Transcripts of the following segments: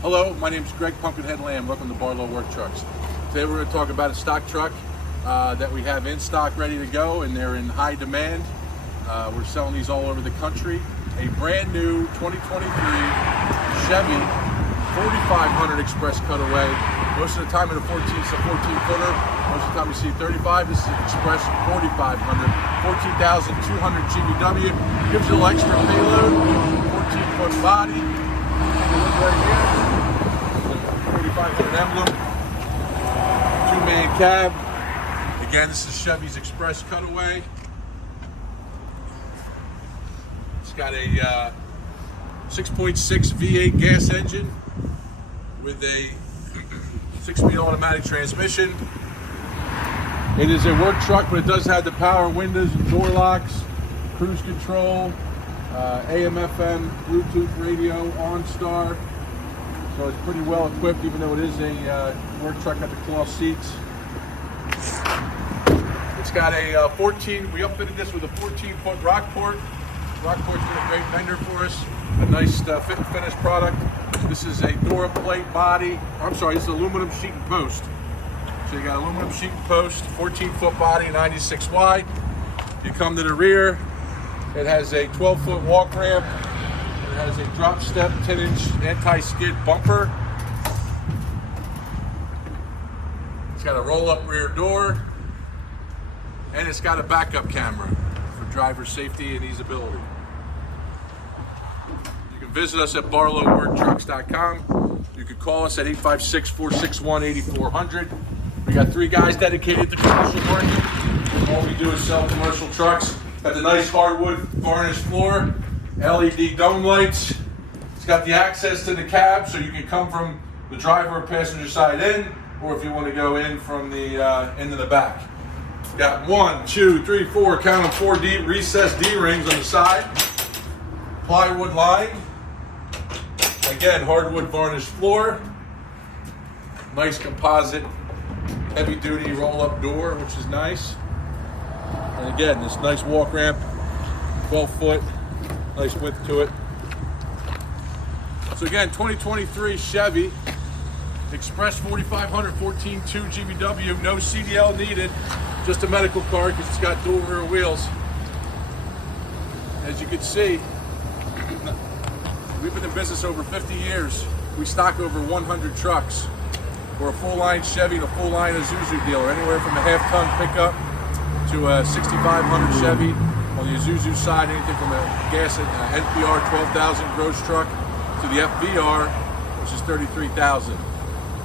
Hello, my name is Greg Pumpkinhead Lamb. Welcome to Barlow Work Trucks. Today we're going to talk about a stock truck that we have in stock ready to go, and they're in high demand. We're selling these all over the country. A brand new 2023 Chevy 4500 Express Cutaway. Most of the time in a 14 footer. Most of the time you see 35. This is an Express 4500. 14,200 GVW. Gives you a little extra payload. 14-foot body. Right here. 4500 emblem. Two-man cab. Again, this is Chevy's Express Cutaway. It's got a 6.6 V8 gas engine with a 6-speed automatic transmission. It is a work truck, but it does have the power windows and door locks, cruise control, AM, FM, Bluetooth radio, OnStar. So it's pretty well equipped, even though it is a work truck at the cloth seats. It's got a 14, we upfitted this with a 14-foot Rockport. Rockport's been a great vendor for us. A nice fit and finish product. This is a Dora plate body. I'm sorry, this is aluminum sheet and post. So you got aluminum sheet and post, 14-foot body, 96 wide. You come to the rear. It has a 12-foot walk ramp. It has a drop step, 10-inch anti-skid bumper. It's got a roll-up rear door. And it's got a backup camera for driver safety and easeability. You can visit us at barlowworktrucks.com. You can call us at 856-461-8400. We got 3 guys dedicated to commercial working. All we do is sell commercial trucks. Got the nice hardwood varnished floor, LED dome lights. It's got the access to the cab, so you can come from the driver or passenger side in, or if you want to go in from the into the back. Got 1, 2, 3, 4, count them 4 D recessed D-rings on the side. Plywood line. Again, hardwood varnished floor. Nice composite, heavy duty roll-up door, which is nice. And again, this nice walk ramp, 12-foot, nice width to it. So again, 2023 Chevy Express 4500 14.2 GVW, no CDL needed, just a medical card because it's got dual rear wheels. As you can see, we've been in business over 50 years. We stock over 100 trucks. We're a full-line Chevy and a full-line Isuzu dealer, anywhere from a half-ton pickup to a 6500 Chevy. On the Isuzu side, anything from a gas NPR 12,000 gross truck to the FVR, which is 33,000.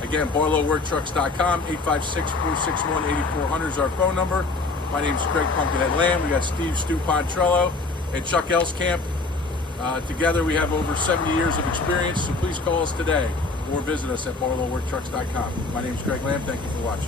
Again, barlowworktrucks.com, 856-461-8400 is our phone number. My name is Greg Pumpkinhead Lamb. We got Steve Stu Pontrello and Chuck Elskamp. Together we have over 70 years of experience, so please call us today or visit us at barlowworktrucks.com. My name is Greg Lamb. Thank you for watching.